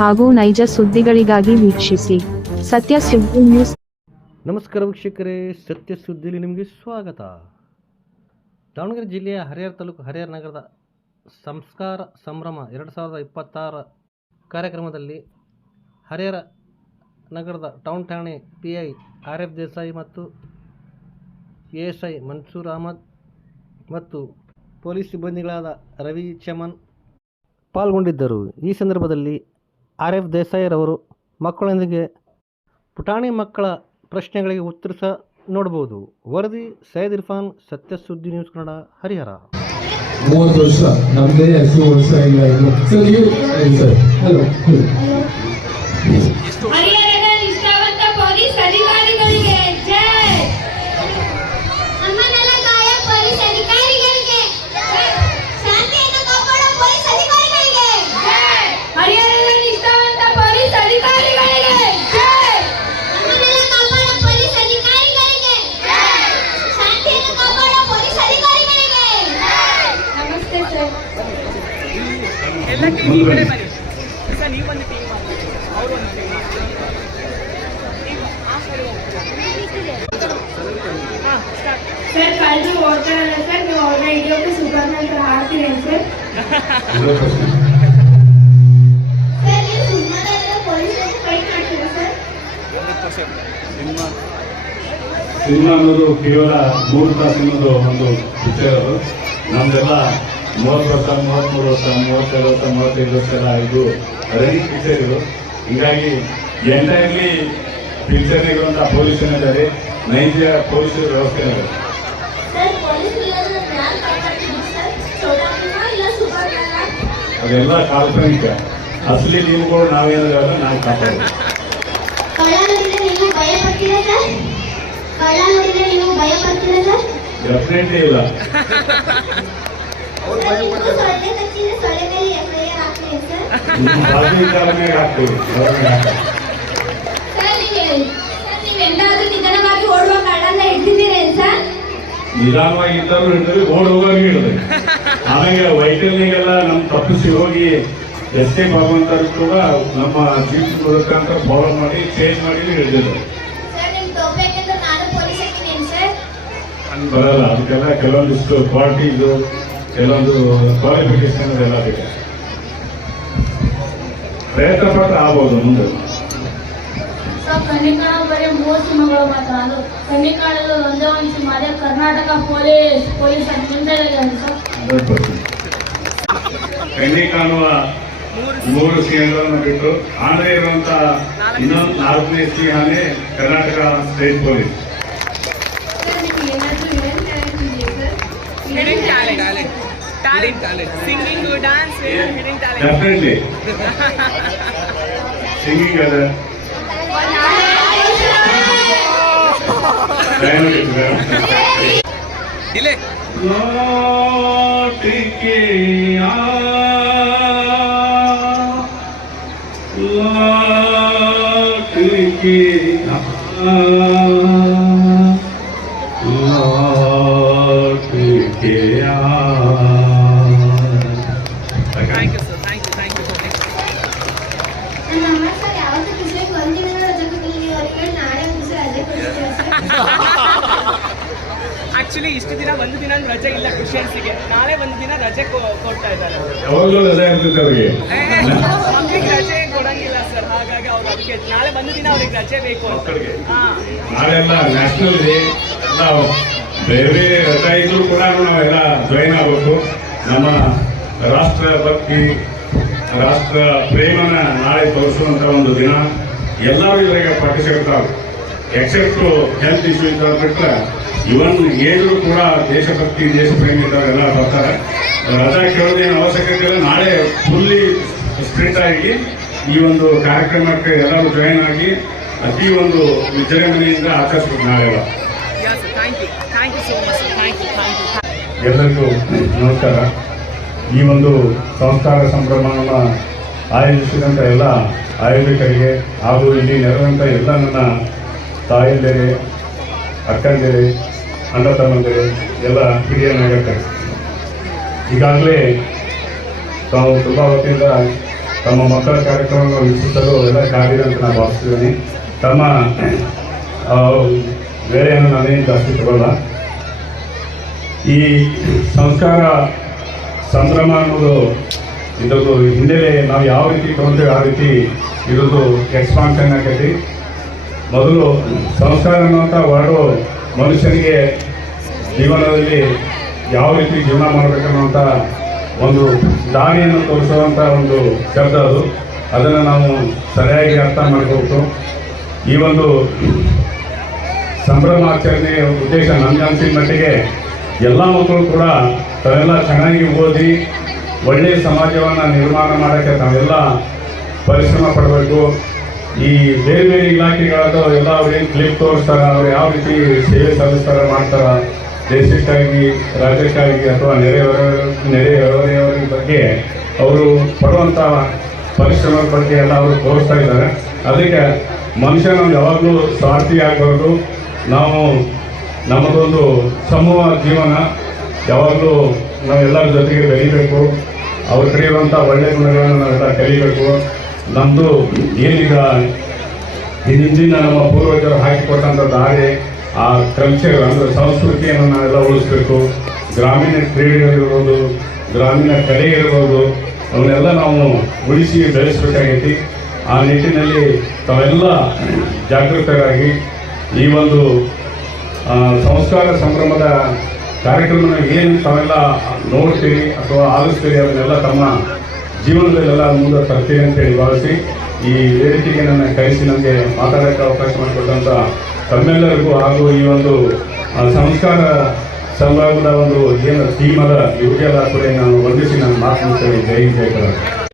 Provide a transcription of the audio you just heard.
ಹಾಗೂ ನೈಜ ಸುದ್ದಿಗಳಿಗಾಗಿ ವೀಕ್ಷಿಸಿ ಸತ್ಯ ಸುದ್ದಿ ನ್ಯೂಸ್. ನಮಸ್ಕಾರ ವೀಕ್ಷಕರೇ, ಸತ್ಯ ಸುದ್ದಿಯಲ್ಲಿ ನಿಮಗೆ ಸ್ವಾಗತ. ದಾವಣಗೆರೆ ಜಿಲ್ಲೆಯ ಹರಿಹರ ತಾಲೂಕು ಹರಿಹರ ನಗರದ ಸಂಸ್ಕಾರ ಸಂಭ್ರಮ 2026 ಕಾರ್ಯಕ್ರಮದಲ್ಲಿ ಹರಿಹರ ನಗರದ ಟೌನ್ ಠಾಣೆ PI RF ದೇಸಾಯಿ ಮತ್ತು ASI ಮನ್ಸೂರ್ ಅಹಮದ್ ಮತ್ತು ಪೊಲೀಸ್ ಸಿಬ್ಬಂದಿಗಳಾದ ರವಿ ಚಮನ್ ಪಾಲ್ಗೊಂಡಿದ್ದರು. ಈ ಸಂದರ್ಭದಲ್ಲಿ RF ದೇಸಾಯಿರವರು ಮಕ್ಕಳೊಂದಿಗೆ ಪುಟಾಣಿ ಮಕ್ಕಳ ಪ್ರಶ್ನೆಗಳಿಗೆ ಉತ್ತರಿಸ ನೋಡಬಹುದು. ವರದಿ ಸೈಯದ್ ಇರ್ಫಾನ್, ಸತ್ಯ ಸುದ್ದಿ ನ್ಯೂಸ್ ಕನ್ನಡ, ಹರಿಹರ. 30 ವರ್ಷ ನಮ್ಮದೇ 10 ವರ್ಷ ಇಲ್ಲ. ಸರ್ ನೀವು ಸರ್ ಹಲೋ ಹರಿಹರದ ನಿಷ್ಠಾವಂತ ಪೊಲೀಸ್ ಅಧಿಕಾರಿಗಳಿಗೆ ಜೈ. ನಮ್ಮನ್ನೆಲ್ಲ ಕಾಯ ಪೊಲೀಸ್ ಅಧಿಕಾರಿಗಳಿಗೆ ಜೈ. ಶಾಂತಿಯನ್ನು ಕಾಪಾಡೋ ಪೊಲೀಸ್ ಅಧಿಕಾರಿಗಳಿಗೆ ಜೈ. ಹರಿಹರದ ನಿಷ್ಠಾವಂತ ಪೊಲೀಸ್ ಅಧಿಕಾರಿಗಳಿಗೆ ಜೈ. ನಮ್ಮನ್ನೆಲ್ಲ ಕಾಪಾಡೋ ಪೊಲೀಸ್ ಅಧಿಕಾರಿಗಳಿಗೆ ಜೈ. ಶಾಂತಿಯನ್ನು ಕಾಪಾಡೋ ಪೊಲೀಸ್ ಅಧಿಕಾರಿಗಳಿಗೆ ಜೈ. ನಮಸ್ತೆ ಸರ್. ಎಲ್ಲ ಟೀಮ್ ಈ ಕಡೆ ಬನ್ನಿ ಸರ್, ನೀವು ಒಂದು ಟೀಮ್ ಅವರು ಒಂದು ಟೀಮ್ ಸರ್. ಕಾಳಜಿ ಓಡ್ತಾರಲ್ಲ ಸರ್, ನೀವು ಅವ್ರನ್ನ ಹಿಡಿಯೋಕೆ ಸುಗಂಧ ಅಂತ ಹಾಡ್ತೀರಿ ಸರ್. ಸರ್ ನೀವು ಸುಮ್ಮನೆ ಪೊಲೀಸ್ ಫೈಟ್ ಮಾಡ್ತೀರಾ ಸರ್? ಸಿನಿಮಾ ಅನ್ನೋದು ಕೇವಲ 3 ತಾಸು ಅನ್ನೋದು ಒಂದು ಪಿಕ್ಚರ್. ಅದು ನಮ್ದೆಲ್ಲ 30 ವರ್ಷ, 33 ವರ್ಷ, 32 ವರ್ಷ, 35 ವರ್ಷ ಎಲ್ಲ ಇದು ರನ್ನಿಂಗ್ ಪಿಕ್ಚರ್ ಇದು. ಹೀಗಾಗಿ ಎಂಟೈರ್ಲಿ ಪಿಕ್ಚರ್ ಇರುವಂತಹ ಪೊಲೀಸ್ ಇದ್ದಾರೆ, ನೈಜ ಪೊಲೀಸ್ ವ್ಯವಸ್ಥೆ ಇದೆ. ಅದೆಲ್ಲ ಕಾಲ್ಪನಿಕ. ಅಸಲಿ ಟೀಮ್ಗಳು ನಾವೇನಾಗಲ್ಲ, ನಾವು ಕಾಪಾಡೋದು. ಡೆಫಿನೆಟ್ಲಿ ಇಲ್ಲ. ನಿಧಾನವಾಗಿ ಇದ್ದರೂ ಹಿಡಿದ್ರೆ ಓಡುವಾಗ ಹಿಡಿದ್ರೆ ಆಮೇಲೆ ವೈಕಲ್ನಿಗೆಲ್ಲ ನಮ್ಮ ತಪ್ಪಿಸಿ ಹೋಗಿ ಎಸ್ಕೇಪ್ ಆಗುವಂತದ್ದು ಕೂಡ ನಮ್ಮ ಜೀಪ್ ಮೂಲಕ ಫಾಲೋ ಮಾಡಿ ಚೇಂಜ್ ಮಾಡಿ ಹಿಡಿದಿದ್ರು. ಬರಲ್ಲ, ಅದಕ್ಕೆಲ್ಲ ಕೆಲವೊಂದಿಷ್ಟು ಕ್ವಾಲಿಟೀಸು, ಕೆಲವೊಂದು ಕ್ವಾಲಿಫಿಕೇಶನ್ ಎಲ್ಲ ಬೇಕು. ಪ್ರಯತ್ನ ಪಟ್ಟರೆ ಆಗ್ಬೋದು ಮುಂದೆ. ಕಣ್ಣಿಕಾಣ ಬರೀ 3 ಸಿನಿಮಾಗಳು ಮಾತ್ರ. ಅದು ಕಣ್ಣಿಕಾಣಲು ಒಂದೇ ಒಂದು ಸಿನಿಮಾ, ಅದೇ ಕರ್ನಾಟಕ ಪೊಲೀಸ್ ಅಂತ ಸರ್. ಕಣ್ಣಿ ಕಾಣುವ 3 ಸಿಎಗಳನ್ನು ಬಿಟ್ಟು ಆಂಧ್ರ ಇರುವಂತಹ ಇನ್ನೊಂದು 4ನೇ ಸಿಎನೇ Karnataka state police. Singing, dance, hidden talent. Definitely singing ಅದ, ಆಕ್ಚುಲಿ ಇಷ್ಟು ದಿನ ಒಂದು ದಿನ ರಜೆ ಇಲ್ಲ ಕ್ರಿಶ್ಚಿಯನ್ಸ್ಗೆ, ನಾಳೆ ಒಂದು ದಿನ ರಜೆ ಕೊಡ್ತಾ ಇದ್ದಾರೆ. ಯಾವಾಗಲೂ ರಜೆ ಇರ್ತೈತೆ ಅವ್ರಿಗೆ, ಮಕ್ಕಳಿಗೆ ರಜೆ ಕೊಡಂಗಿಲ್ಲ ಸರ್. ಹಾಗಾಗಿ ಅವ್ರು ಅದಕ್ಕೆ ನಾಳೆ ಒಂದು ದಿನ ಅವ್ರಿಗೆ ರಜೆ ಬೇಕು. ನಾಳೆಲ್ಲ ನ್ಯಾಷನಲ್ ಡೇ ಎಲ್ಲ ಬೇರೆ ಬೇರೆ ರಜೆ ಇದ್ರು ಕೂಡ ನಾವೆಲ್ಲ ಜಾಯಿನ್ ಆಗಬೇಕು. ನಮ್ಮ ರಾಷ್ಟ್ರ ಭಕ್ತಿ, ರಾಷ್ಟ್ರ ಪ್ರೇಮನ ನಾಳೆ ತೋರಿಸುವಂತ ಒಂದು ದಿನ. ಎಲ್ಲರೂ ಇವರಿಗೆ ಪಾರ್ಟಿಸಿಪೇಟ್ ಆಗಬೇಕು. ಎಕ್ಸೆಪ್ಟ್ ಹೆಲ್ತ್ ಇಶ್ಯೂ ಇದ್ದ ಬಿಟ್ಟರೆ ಇವನ್ ಏಜು ಕೂಡ ದೇಶಭಕ್ತಿ, ದೇಶ ಪ್ರೇಮಿ ಇದ್ದವರೆಲ್ಲ ಬರ್ತಾರೆ. ರಜಾ ಕೇಳೋದೇನು ಅವಶ್ಯಕತೆ ಇಲ್ಲ. ನಾಳೆ ಫುಲ್ಲಿ ಸ್ಪ್ರಿಂಟ್ ಆಗಿ ಈ ಒಂದು ಕಾರ್ಯಕ್ರಮಕ್ಕೆ ಎಲ್ಲರೂ ಜಾಯಿನ್ ಆಗಿ ಅತಿ ಒಂದು ವಿಜೃಂಭಣೆಯಿಂದ ಆಚರಿಸಬೇಕು ನಾಳೆಲ್ಲ. ಎಲ್ಲರಿಗೂ ನಮಸ್ಕಾರ. ಈ ಒಂದು ಸಂಸ್ಕಾರ ಸಂಭ್ರಮವನ್ನು ಆಯೋಜಿಸಿದಂಥ ಎಲ್ಲ ಆಯೋಜಕರಿಗೆ ಹಾಗೂ ಇಲ್ಲಿ ನೆರೆದಂಥ ಎಲ್ಲ ನನ್ನ ತಾಯಂದಿರೇ, ಅಕ್ಕಂದಿರೇ, ಅಣ್ಣ ತಮ್ಮಂದಿರೇ, ಎಲ್ಲ ಹಿರಿಯ ನಾಗರಿಕರು, ಈಗಾಗಲೇ ತಾವು ತುಂಬ ಹೊತ್ತಿಂದ ತಮ್ಮ ಮಕ್ಕಳ ಕಾರ್ಯಕ್ರಮವನ್ನು ವೀಕ್ಷಿಸಲು ಎಲ್ಲ ಕಾದಿದೆ ಅಂತ ನಾನು ಭಾವಿಸ್ತಿದ್ದೀನಿ. ತಮ್ಮ ವೇಳೆಯನ್ನು ನಾನೇನು ಜಾಸ್ತಿ ತಗೊಳ್ಳ. ಈ ಸಂಸ್ಕಾರ ಸಂಭ್ರಮ ಅನ್ನೋದು ಇದರದ್ದು ಹಿನ್ನೆಲೆ ನಾವು ಯಾವ ರೀತಿ ತಗೊಂತೇವೆ ಆ ರೀತಿ ಇರೋದು ಎಕ್ಸ್ಪಾನ್ಷನ್ ಆಕೈತಿ. ಮೊದಲು ಸಂಸ್ಕಾರ ಅನ್ನುವಂಥ ವರ್ಡು ಮನುಷ್ಯನಿಗೆ ಜೀವನದಲ್ಲಿ ಯಾವ ರೀತಿ ಜೀವನ ಮಾಡಬೇಕನ್ನುವಂಥ ಒಂದು ದಾರಿಯನ್ನು ತೋರಿಸುವಂಥ ಒಂದು ಶಬ್ದ ಅದು. ಅದನ್ನು ನಾವು ಸರಿಯಾಗಿ ಅರ್ಥ ಮಾಡ್ಕೋಬೇಕು. ಈ ಒಂದು ಸಂಭ್ರಮಾಚರಣೆಯ ಉದ್ದೇಶ ನನಗೆ ಅನಿಸಿದ ಮಟ್ಟಿಗೆ ಎಲ್ಲ ಮಕ್ಕಳು ಕೂಡ ತಾವೆಲ್ಲ ಚೆನ್ನಾಗಿ ಓದಿ ಒಳ್ಳೆಯ ಸಮಾಜವನ್ನು ನಿರ್ಮಾಣ ಮಾಡೋಕ್ಕೆ ತಾವೆಲ್ಲ ಪರಿಶ್ರಮ ಪಡಬೇಕು. ಈ ಬೇರೆ ಬೇರೆ ಇಲಾಖೆಗಳಾದ ಎಲ್ಲ ಅವ್ರೇನು ಕ್ಲಿಪ್ ತೋರಿಸ್ತಾರೆ, ಅವ್ರು ಯಾವ ರೀತಿ ಸೇವೆ ಸಲ್ಲಿಸ್ತಾರೆ ಮಾಡ್ತಾರೆ ದೇಶಕ್ಕಾಗಿ, ರಾಜ್ಯಕ್ಕಾಗಿ ಅಥವಾ ನೆರೆಹೊರೆಯವರ ಬಗ್ಗೆ ಅವರು ಪಡುವಂಥ ಪರಿಶ್ರಮದ ಬಗ್ಗೆ ಎಲ್ಲ ಅವರು ತೋರಿಸ್ತಾ ಇದ್ದಾರೆ. ಅದಕ್ಕೆ ಮನುಷ್ಯ ನಾವು ಯಾವಾಗಲೂ ಸ್ವಾರ್ಥಿ ಆಗಬಾರ್ದು. ನಾವು ನಮ್ಮದೊಂದು ಸಮೂಹ ಜೀವನ, ಯಾವಾಗಲೂ ನಾವೆಲ್ಲರ ಜೊತೆಗೆ ಬೆಳಿಬೇಕು. ಅವ್ರ ಕಡೆ ಇರುವಂಥ ಒಳ್ಳೆಯ ಗುಣಗಳನ್ನು ನಾವೆಲ್ಲ ಕಲಿಬೇಕು. ನಮ್ಮದು ಏನೀಗ ಹಿಂದಿನ ನಮ್ಮ ಪೂರ್ವಜರು ಹಾಕಿಕೊಟ್ಟಂಥ ದಾರಿ, ಆ ಕಲ್ಚರ್ ಅಂದರೆ ಸಂಸ್ಕೃತಿಯನ್ನು ನಾವೆಲ್ಲ ಉಳಿಸ್ಬೇಕು. ಗ್ರಾಮೀಣ ಕ್ರೀಡೆಗಳಿರ್ಬೋದು, ಗ್ರಾಮೀಣ ಕಲೆ ಇರ್ಬೋದು, ಅವನ್ನೆಲ್ಲ ನಾವು ಉಳಿಸಿ ಬೆಳೆಸಬೇಕಾಗೈತಿ. ಆ ನಿಟ್ಟಿನಲ್ಲಿ ತಾವೆಲ್ಲ ಜಾಗೃತರಾಗಿ ಈ ಒಂದು ಸಂಸ್ಕಾರ ಸಂಭ್ರಮದ ಕಾರ್ಯಕ್ರಮನ ಏನು ತಾವೆಲ್ಲ ನೋಡ್ತೀರಿ ಅಥವಾ ಆಲಿಸ್ತೀರಿ ಅದನ್ನೆಲ್ಲ ತಮ್ಮ ಜೀವನದಲ್ಲೆಲ್ಲ ಮುಂದೆ ತರ್ತೀರಿ ಅಂತೇಳಿ ಭಾವಿಸಿ ಈ ವೇದಿಕೆಗೆ ನನ್ನ ಕರೆಸಿ ನನಗೆ ಮಾತಾಡೋಕ್ಕೆ ಅವಕಾಶ ಮಾಡಿಕೊಟ್ಟಂಥ ತಮ್ಮೆಲ್ಲರಿಗೂ ಹಾಗೂ ಈ ಒಂದು ಸಂಸ್ಕಾರ ಸಂಭ್ರಮದ ಒಂದು ಏನು ಥೀಮ್ ಅದ ಇವ್ರಿಗೆಲ್ಲ ಕೂಡ ನಾನು ವಂದಿಸಿ ನಾನು ಮಾತು ಮುಗಿಸ್ತೇನೆ. ಜೈ ಕರ್ನಾಟಕ.